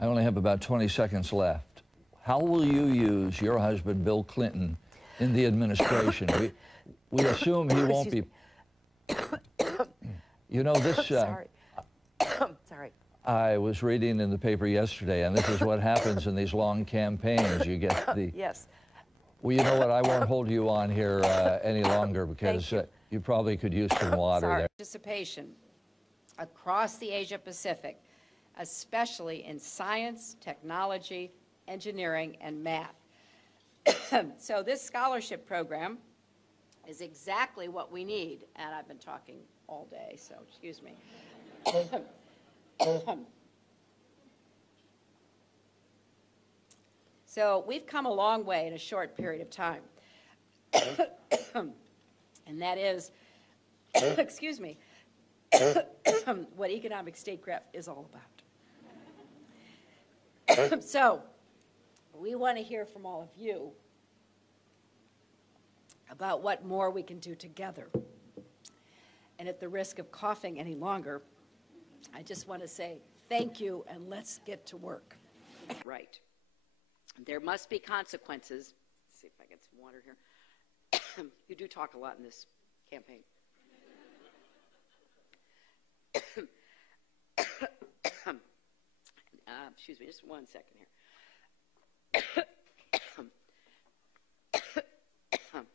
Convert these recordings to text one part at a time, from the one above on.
I only have about 20 seconds left. How will you use your husband, Bill Clinton, in the administration? We assume he won't be... You know, this... Sorry. Sorry. I was reading in the paper yesterday, and this is what happens in these long campaigns. You get the... Yes. Well, you know what? I won't hold you on here any longer because you probably could use some water there. Participation across the Asia-Pacific, especially in science, technology, engineering, and math. So this scholarship program is exactly what we need, and I've been talking all day, so excuse me. So we've come a long way in a short period of time. And that is, excuse me, what economic statecraft is all about. So we want to hear from all of you about what more we can do together. And at the risk of coughing any longer, I just want to say thank you and let's get to work. Right. There must be consequences. Let's see if I get some water here. You do talk a lot in this campaign. Excuse me, just 1 second here.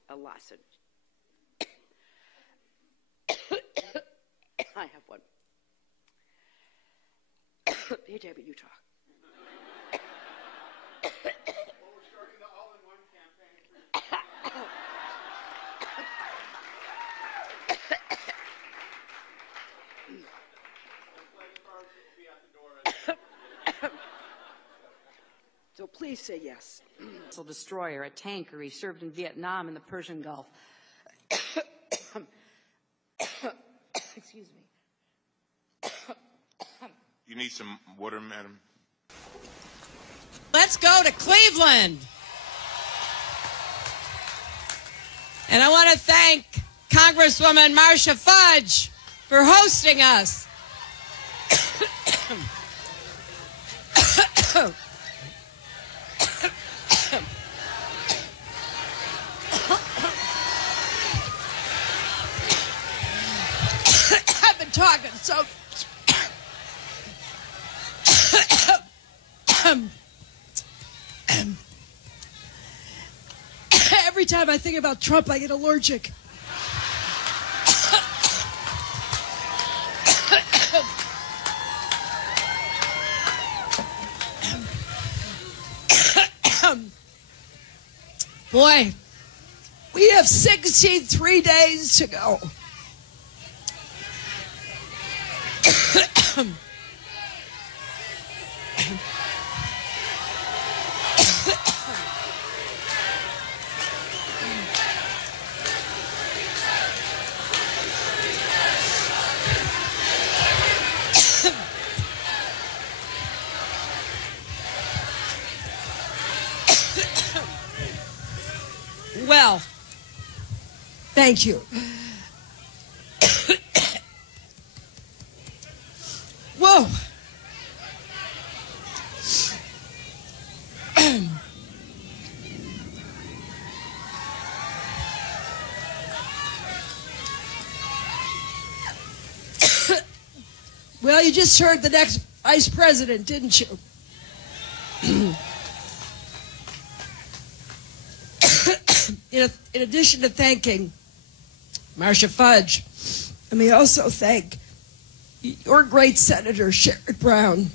A lozenge. I have one. Hey, David, you talk. Well, we're starting the all-in-one campaign. So please say yes. Missile destroyer, a tanker. He served in Vietnam and the Persian Gulf. Excuse me. You need some water, madam? Let's go to Cleveland. And I want to thank Congresswoman Marcia Fudge for hosting us. I've been talking so... Every time I think about Trump, I get allergic. Boy, we have 63 days to go. Well, thank you. Whoa. Well, you just heard the next vice president, didn't you? In addition to thanking Marcia Fudge, let me also thank your great Senator Sherrod Brown.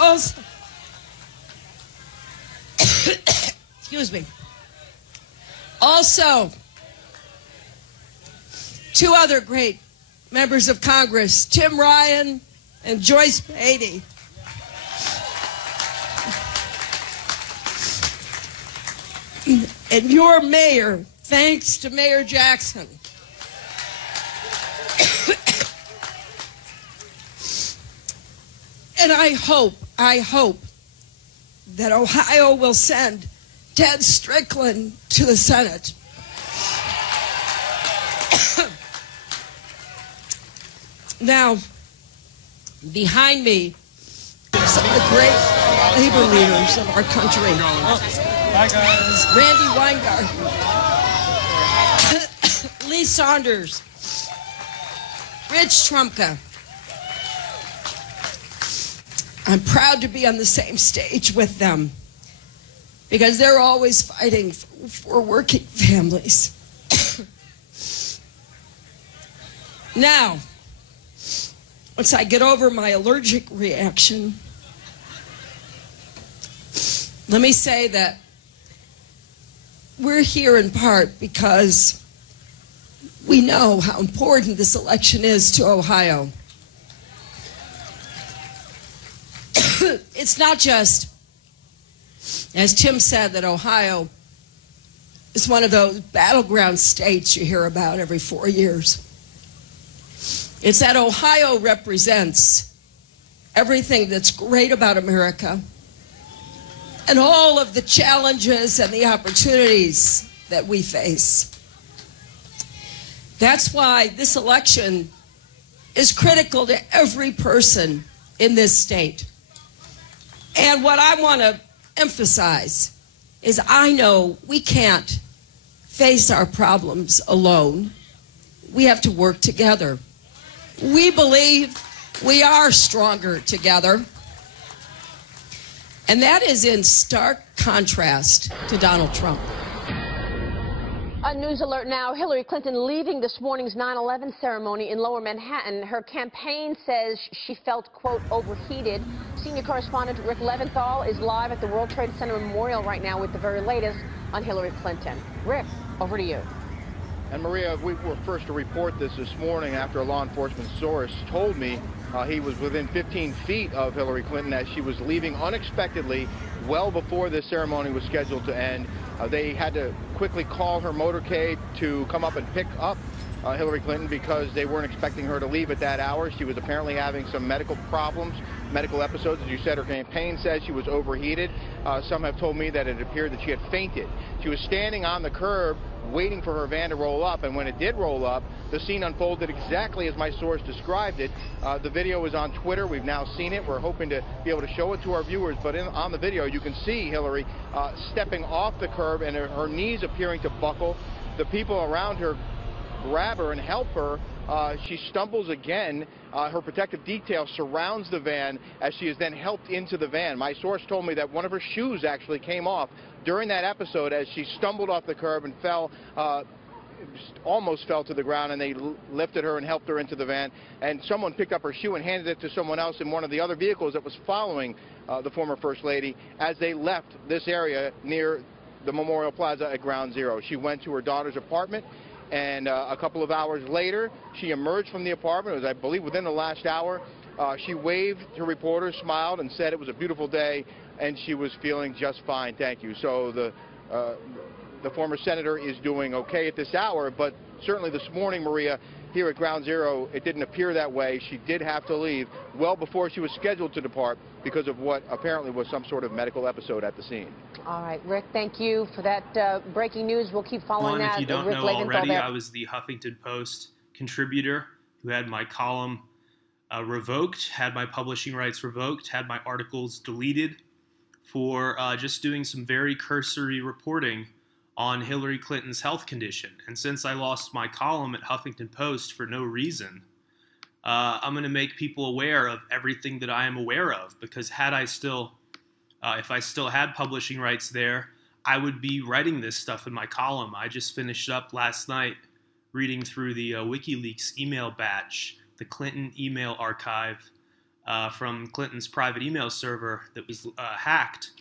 Also, excuse me. Also, two other great members of Congress, Tim Ryan and Joyce Beatty. And your mayor, thanks to Mayor Jackson. And I hope that Ohio will send Ted Strickland to the Senate. Now, behind me, some of the great labor leaders of our country. Bye, guys. Randy Weingarten, Lee Saunders, Rich Trumka. I'm proud to be on the same stage with them because they're always fighting for working families. Now, once I get over my allergic reaction, let me say that we're here in part because we know how important this election is to Ohio. It's not just, as Tim said, that Ohio is one of those battleground states you hear about every 4 years. It's that Ohio represents everything that's great about America and all of the challenges and the opportunities that we face. That's why this election is critical to every person in this state. And what I want to emphasize is I know we can't face our problems alone. We have to work together. We believe we are stronger together. And that is in stark contrast to Donald Trump. A news alert now. Hillary Clinton leaving this morning's 9/11 ceremony in Lower Manhattan. Her campaign says she felt, quote, overheated. Senior correspondent Rick Leventhal is live at the World Trade Center Memorial right now with the very latest on Hillary Clinton. Rick, over to you. And Maria, we were first to report this morning after a law enforcement source told me he was within 15 feet of Hillary Clinton as she was leaving unexpectedly well before this ceremony was scheduled to end. They had to quickly call her motorcade to come up and pick up Hillary Clinton because they weren't expecting her to leave at that hour. She was apparently having some medical problems, medical episodes. As you said, her campaign says she was overheated. Some have told me that it appeared that she had fainted. She was standing on the curb waiting for her van to roll up, and when it did roll up, the scene unfolded exactly as my source described it. The video is on Twitter. We've now seen it. We're hoping to be able to show it to our viewers, but on the video you can see Hillary stepping off the curb and her knees appearing to buckle. The people around her grab her and help her. She stumbles again. Her protective detail surrounds the van as she is then helped into the van. My source told me that one of her shoes actually came off during that episode as she stumbled off the curb and fell, almost fell to the ground, and they lifted her and helped her into the van. And someone picked up her shoe and handed it to someone else in one of the other vehicles that was following the former First Lady as they left this area near the Memorial Plaza at Ground Zero. She went to her daughter's apartment, and a couple of hours later, she emerged from the apartment. It was, I believe, within the last hour. She waved to reporters, smiled, and said it was a beautiful day, and she was feeling just fine. Thank you. So the former senator is doing okay at this hour, but certainly this morning, Maria, here at Ground Zero, it didn't appear that way. She did have to leave well before she was scheduled to depart because of what apparently was some sort of medical episode at the scene. All right, Rick, thank you for that breaking news. We'll keep following that. If you don't Rick know Leventhal already, there. I was the Huffington Post contributor who had my column revoked, had my publishing rights revoked, had my articles deleted for just doing some very cursory reporting on Hillary Clinton's health condition. And since I lost my column at Huffington Post for no reason, I'm going to make people aware of everything that I am aware of, because had I still, if I still had publishing rights there, I would be writing this stuff in my column. I just finished up last night reading through the WikiLeaks email batch, the Clinton email archive from Clinton's private email server that was hacked,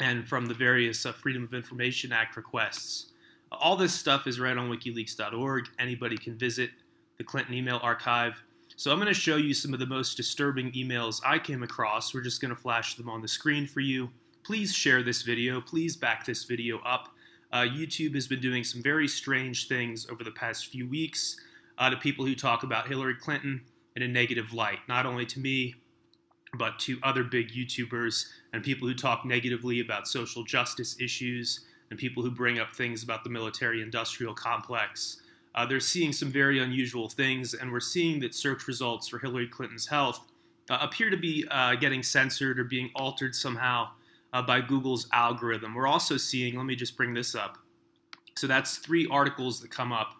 and from the various Freedom of Information Act requests. All this stuff is right on WikiLeaks.org. Anybody can visit the Clinton email archive. So I'm going to show you some of the most disturbing emails I came across. We're just going to flash them on the screen for you. Please share this video. Please back this video up. YouTube has been doing some very strange things over the past few weeks to people who talk about Hillary Clinton in a negative light, not only to me, but to other big YouTubers and people who talk negatively about social justice issues and people who bring up things about the military-industrial complex. they're seeing some very unusual things, and we're seeing that search results for Hillary Clinton's health appear to be getting censored or being altered somehow by Google's algorithm. We're also seeing, let me just bring this up. So that's 3 articles that come up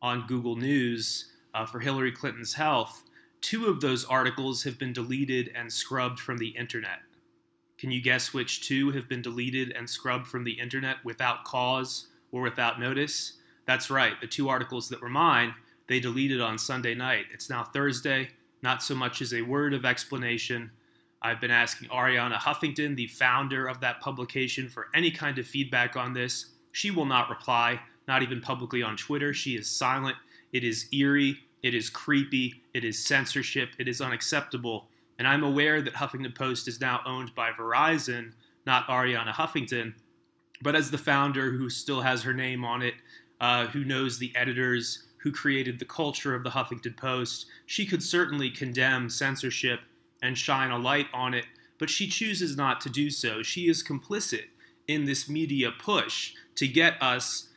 on Google News for Hillary Clinton's health. 2 of those articles have been deleted and scrubbed from the internet. Can you guess which 2 have been deleted and scrubbed from the internet without cause or without notice? That's right, the 2 articles that were mine, they deleted on Sunday night. It's now Thursday, not so much as a word of explanation. I've been asking Arianna Huffington, the founder of that publication, for any kind of feedback on this. She will not reply, not even publicly on Twitter. She is silent. It is eerie. It is creepy. It is censorship. It is unacceptable. And I'm aware that Huffington Post is now owned by Verizon, not Arianna Huffington. But as the founder who still has her name on it, who knows the editors, who created the culture of the Huffington Post, she could certainly condemn censorship and shine a light on it, but she chooses not to do so. She is complicit in this media push to get us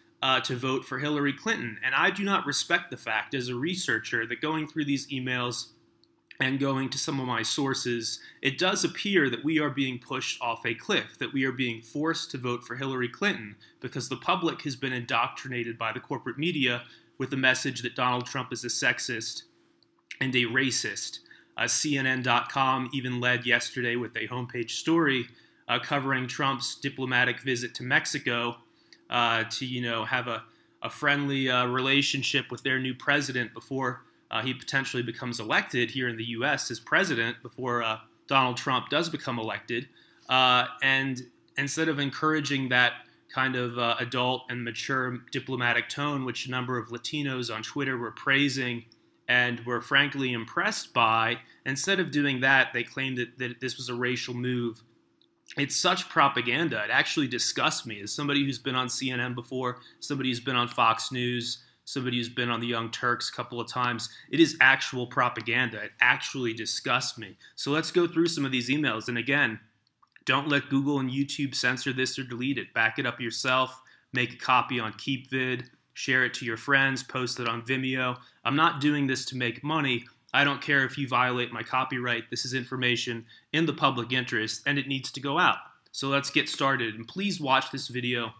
to vote for Hillary Clinton. And I do not respect the fact, as a researcher, that going through these emails and going to some of my sources, it does appear that we are being pushed off a cliff, that we are being forced to vote for Hillary Clinton because the public has been indoctrinated by the corporate media with the message that Donald Trump is a sexist and a racist. CNN.com even led yesterday with a homepage story covering Trump's diplomatic visit to Mexico to, have a friendly relationship with their new president before he potentially becomes elected here in the U.S. as president, before Donald Trump does become elected. And instead of encouraging that kind of adult and mature diplomatic tone, which a number of Latinos on Twitter were praising and were frankly impressed by, instead of doing that, they claimed that this was a racial move. It's such propaganda. It actually disgusts me as somebody who's been on CNN before, somebody who's been on Fox News, somebody who's been on the Young Turks a couple of times. It is actual propaganda. It actually disgusts me. So let's go through some of these emails. And again, don't let Google and YouTube censor this or delete it. Back it up yourself. Make a copy on KeepVid. Share it to your friends. Post it on Vimeo. I'm not doing this to make money. I don't care if you violate my copyright. This is information in the public interest, and it needs to go out. So let's get started. And please watch this video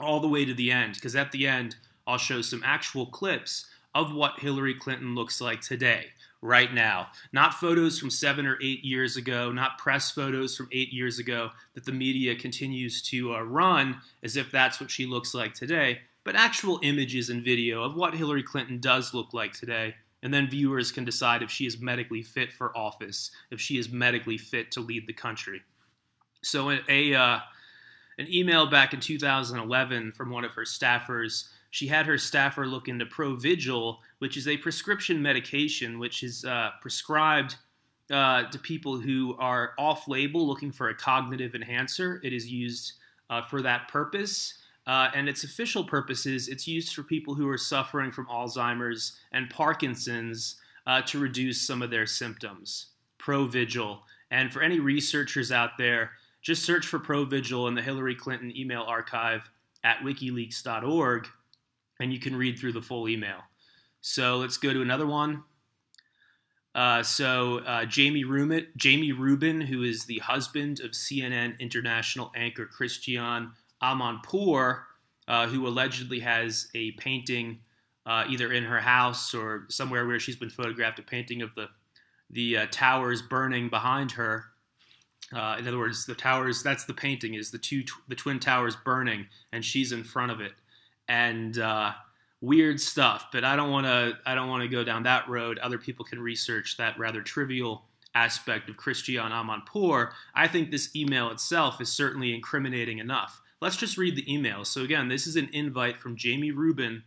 all the way to the end, because at the end, I'll show some actual clips of what Hillary Clinton looks like today, right now. Not photos from 7 or 8 years ago, not press photos from 8 years ago that the media continues to run as if that's what she looks like today, but actual images and video of what Hillary Clinton does look like today. And then viewers can decide if she is medically fit for office, if she is medically fit to lead the country. So an email back in 2011 from one of her staffers, she had her staffer look into Provigil, which is a prescription medication which is prescribed to people who are off-label looking for a cognitive enhancer. It is used for that purpose. And its official purposes, it's used for people who are suffering from Alzheimer's and Parkinson's to reduce some of their symptoms. Provigil. And for any researchers out there, just search for Provigil in the Hillary Clinton email archive at wikileaks.org, and you can read through the full email. So let's go to another one. Jamie Rubin, who is the husband of CNN international anchor Christiane Amanpour, who allegedly has a painting either in her house or somewhere where she's been photographed, a painting of the towers burning behind her. In other words, the towers, that's the painting, is the Twin Towers burning, and she's in front of it. And weird stuff, but I don't want to go down that road. Other people can research that rather trivial aspect of Christiane Amanpour. I think this email itself is certainly incriminating enough. Let's just read the email. So again, this is an invite from Jamie Rubin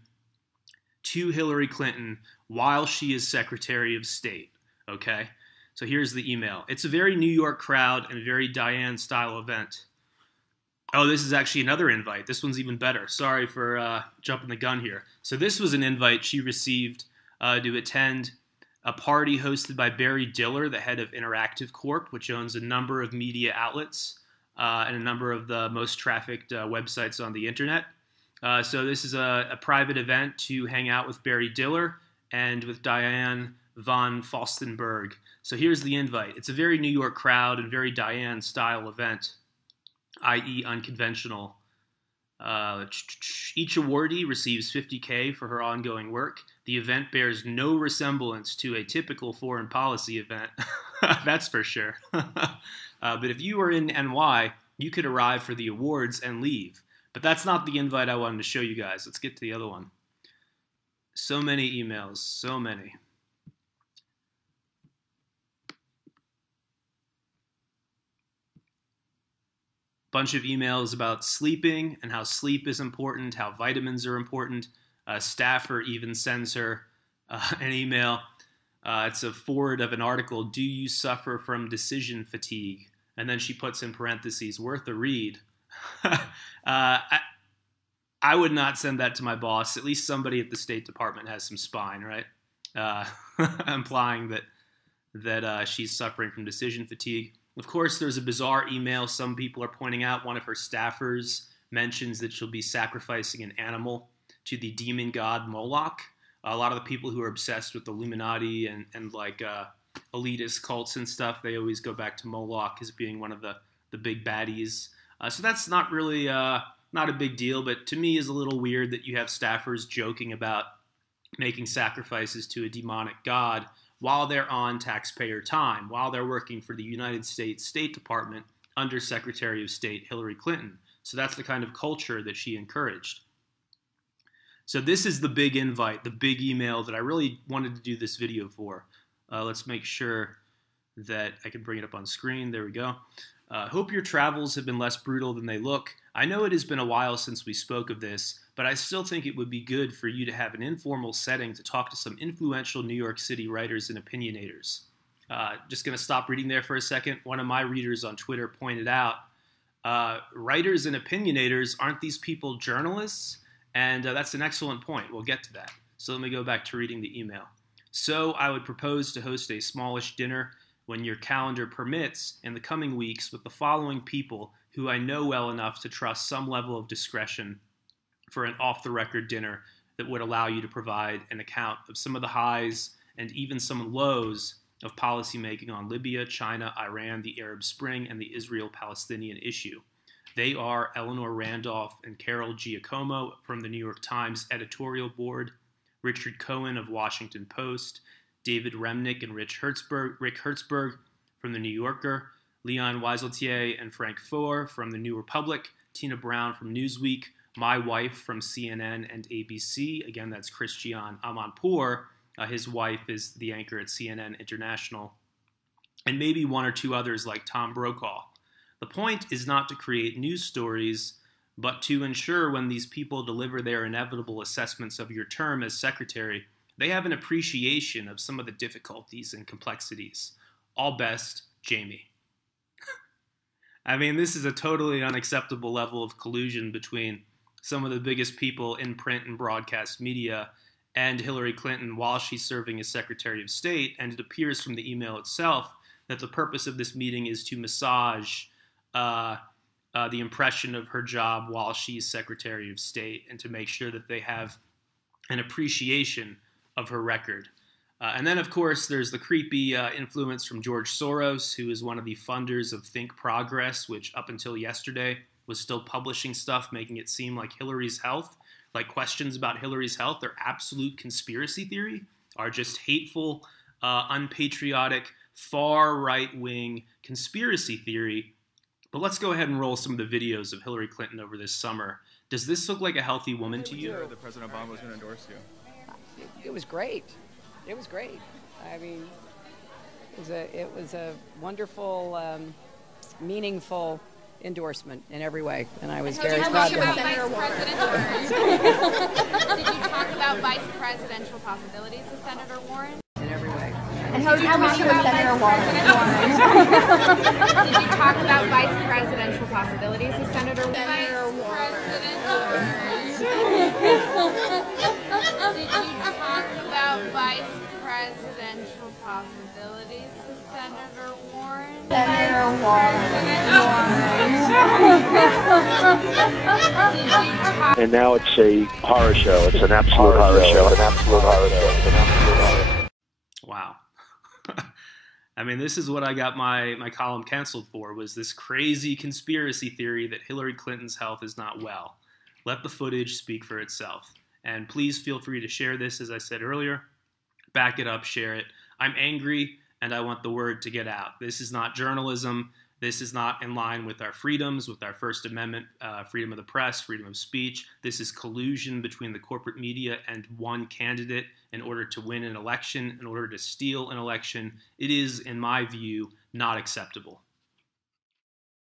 to Hillary Clinton while she is Secretary of State, okay? So here's the email. It's a very New York crowd and very Diane-style event. Oh, this is actually another invite. This one's even better. Sorry for jumping the gun here. So this was an invite she received to attend a party hosted by Barry Diller, the head of Interactive Corp., which owns a number of media outlets and a number of the most trafficked websites on the internet. So this is a private event to hang out with Barry Diller and with Diane von Furstenberg. So here's the invite. It's a very New York crowd and very Diane-style event, i.e. unconventional. Each awardee receives $50K for her ongoing work. The event bears no resemblance to a typical foreign policy event. That's for sure. But if you were in NY, you could arrive for the awards and leave. But that's not the invite I wanted to show you guys. Let's get to the other one. So many emails, so many. Bunch of emails about sleeping and how sleep is important, how vitamins are important. A staffer even sends her an email. It's a forward of an article, "Do you suffer from decision fatigue?" And then she puts in parentheses, "worth a read." I would not send that to my boss. At least somebody at the State Department has some spine, right? Implying that she's suffering from decision fatigue. Of course, there's a bizarre email some people are pointing out. One of her staffers mentions that she'll be sacrificing an animal to the demon god Moloch. A lot of the people who are obsessed with Illuminati and like elitist cults and stuff, they always go back to Moloch as being one of the big baddies. So that's not really not a big deal, but to me is a little weird that you have staffers joking about making sacrifices to a demonic god while they're on taxpayer time, while they're working for the United States State Department under Secretary of State Hillary Clinton. So that's the kind of culture that she encouraged. So this is the big invite, the big email that I really wanted to do this video for. Let's make sure that I can bring it up on screen. There we go. Hope your travels have been less brutal than they look. I know it has been a while since we spoke of this, but I still think it would be good for you to have an informal setting to talk to some influential New York City writers and opinionators. Just going to stop reading there for a second. One of my readers on Twitter pointed out, writers and opinionators, aren't these people journalists? And that's an excellent point. We'll get to that. So let me go back to reading the email. So I would propose to host a smallish dinner when your calendar permits in the coming weeks with the following people who I know well enough to trust some level of discretion for an off-the-record dinner that would allow you to provide an account of some of the highs and even some lows of policymaking on Libya, China, Iran, the Arab Spring, and the Israel-Palestinian issue. They are Eleanor Randolph and Carol Giacomo from the New York Times editorial board, Richard Cohen of Washington Post, David Remnick and Rick Hertzberg from the New Yorker, Leon Wieseltier and Frank Foer from the New Republic, Tina Brown from Newsweek, my wife from CNN and ABC. Again, that's Christiane Amanpour. His wife is the anchor at CNN International. And maybe one or two others like Tom Brokaw. The point is not to create news stories, but to ensure when these people deliver their inevitable assessments of your term as secretary, they have an appreciation of some of the difficulties and complexities. All best, Jamie. I mean, this is a totally unacceptable level of collusion between some of the biggest people in print and broadcast media and Hillary Clinton while she's serving as Secretary of State, and it appears from the email itself that the purpose of this meeting is to massage the impression of her job while she's Secretary of State and to make sure that they have an appreciation of her record. And then, of course, there's the creepy influence from George Soros, who is one of the funders of Think Progress, which up until yesterday was still publishing stuff, making it seem like Hillary's health, like questions about Hillary's health are absolute conspiracy theory, are just hateful, unpatriotic, far right-wing conspiracy theory. But let's go ahead and roll some of the videos of Hillary Clinton over this summer. Does this look like a healthy woman to you? That President Obama was going to endorse you. It was great. It was great. I mean, it was a wonderful, meaningful endorsement in every way, and I was very proud of it. Did you talk about vice presidential possibilities with Senator Warren? In every way. And how did you talk about Senator Warren? Did you talk about vice presidential possibilities with Senator Warren? Did you talk about vice presidential possibilities with Senator Warren? Senator Warren. And now it's a horror show. It's an absolute horror show. It's an absolute horror show. It's an absolute horror show. Wow. I mean, this is what I got my column canceled for, was this crazy conspiracy theory that Hillary Clinton's health is not well. Let the footage speak for itself. And please feel free to share this, as I said earlier. Back it up, share it. I'm angry, and I want the word to get out. This is not journalism. This is not in line with our freedoms, with our First Amendment, freedom of the press, freedom of speech. This is collusion between the corporate media and one candidate in order to win an election, in order to steal an election. It is, in my view, not acceptable.